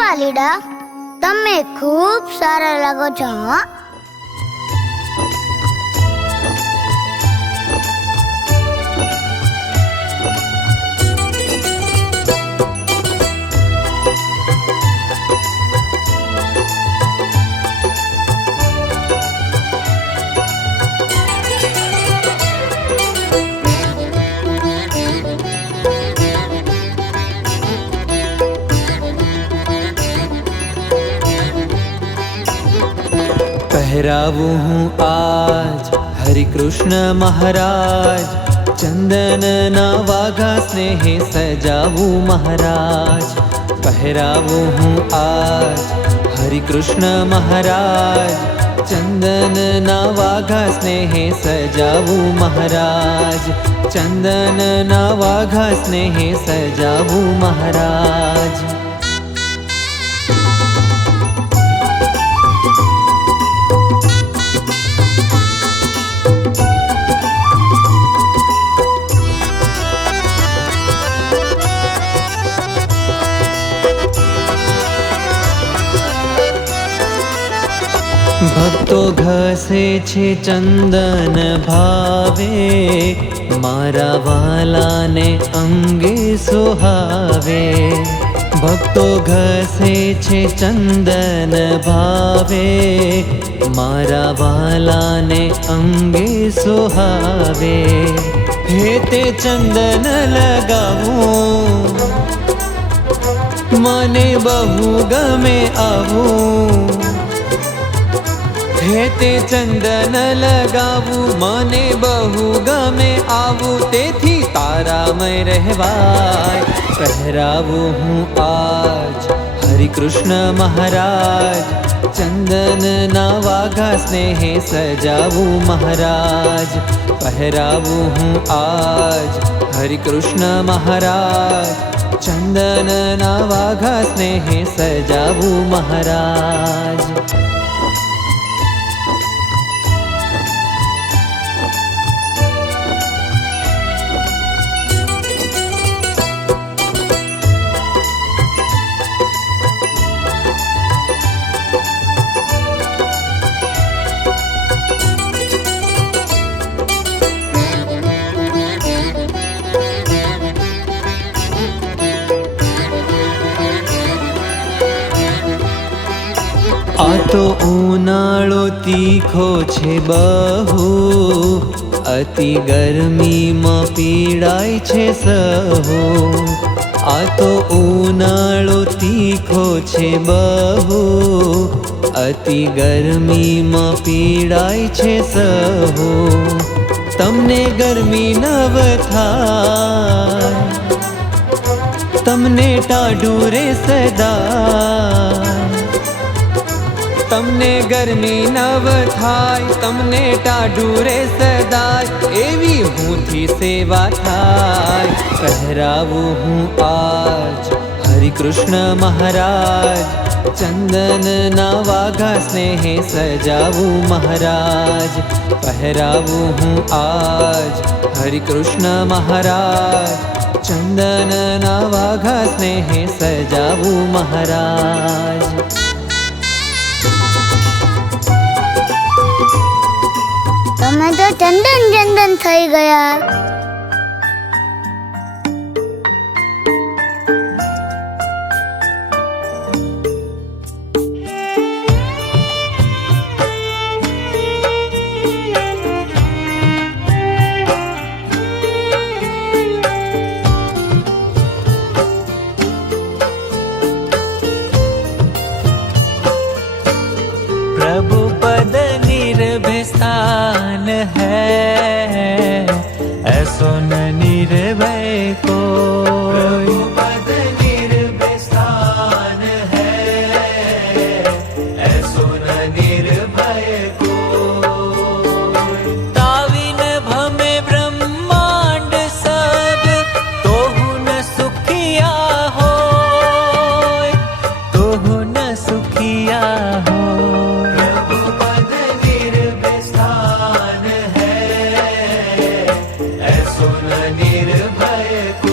વાલીડા, તમે ખૂબ સારા લાગો છો. હો पहरावूं हूँ आज हरि कृष्ण महाराज, चंदन ना वाघा स्नेहे सजावूं महाराज. पहरावूं हूँ आज हरि कृष्ण महाराज, चंदन ना वाघा स्नेहे सजावूं महाराज. चंदन ना वाघा स्नेहे सजावूं महाराज. भक्तो घसे छे चंदन भावे, मारा वाला ने अंगे सोहावे. भक्तो घसे छे चंदन भावे, मारा वाला ने अंगे सोहावे. हे ते चंदन लगावूं, मने बहु गमे आवूं. हे ते चंदन लगावू, मने बहु गमे आवू. तेथी तारामय रहवाय. पहरावू हूँ आज हरि कृष्ण महाराज, चंदन ना वाघा स्नेहे सजावू महाराज. पहरावू हूँ आज हरि कृष्ण महाराज, चंदन ना वाघा स्नेहे सजावू महाराज. आ तो उनाळो तीखो छे बहु, अति गर्मी में पीड़ाय छे सहु. आ तो उनाळो तीखो छे बहु, अति गर्मी में पीड़ाय छे सहु. तमने गर्मी नव थाय, तमने टाढू रे सदा. तमने गर्मी नव थाय, तमने टाढू रे सदाय. एवी हूँथी सेवा थाय. पहरावू हूँ आज हरि कृष्ण महाराज, चंदन ना वाघा स्नेहे सजावू महाराज. पहरावू हूँ आज हरि कृष्ण महाराज, चंदन ना वाघा स्नेहे सजावू महाराज. તમે તો ચંદન ચંદન થઈ ગયા. प्रभु पद निर्भय स्थान है, ऐसो न निर्भय को. प्रभु पद निर्भय स्थान है, ऐसो न निर्भय को. ताविन भमे ब्रह्मांड सब, तोहु न सुखिया हो, तोहु न सुखिया हो. निर्भय को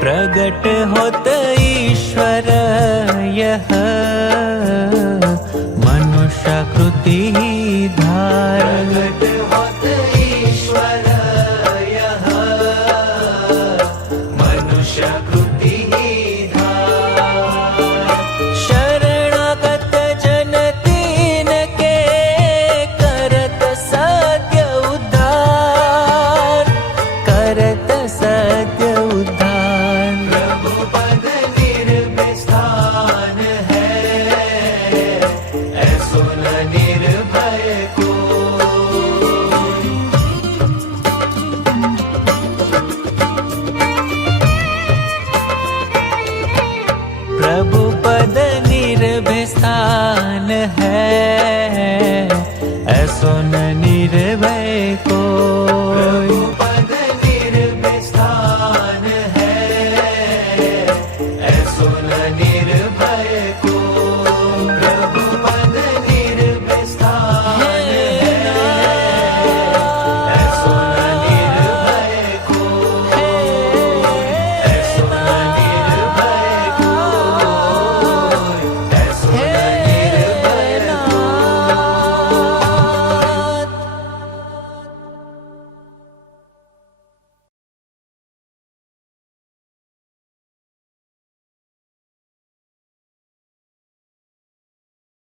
प्रगट होत ईश्वर यः मनुष्याकृतिः धार।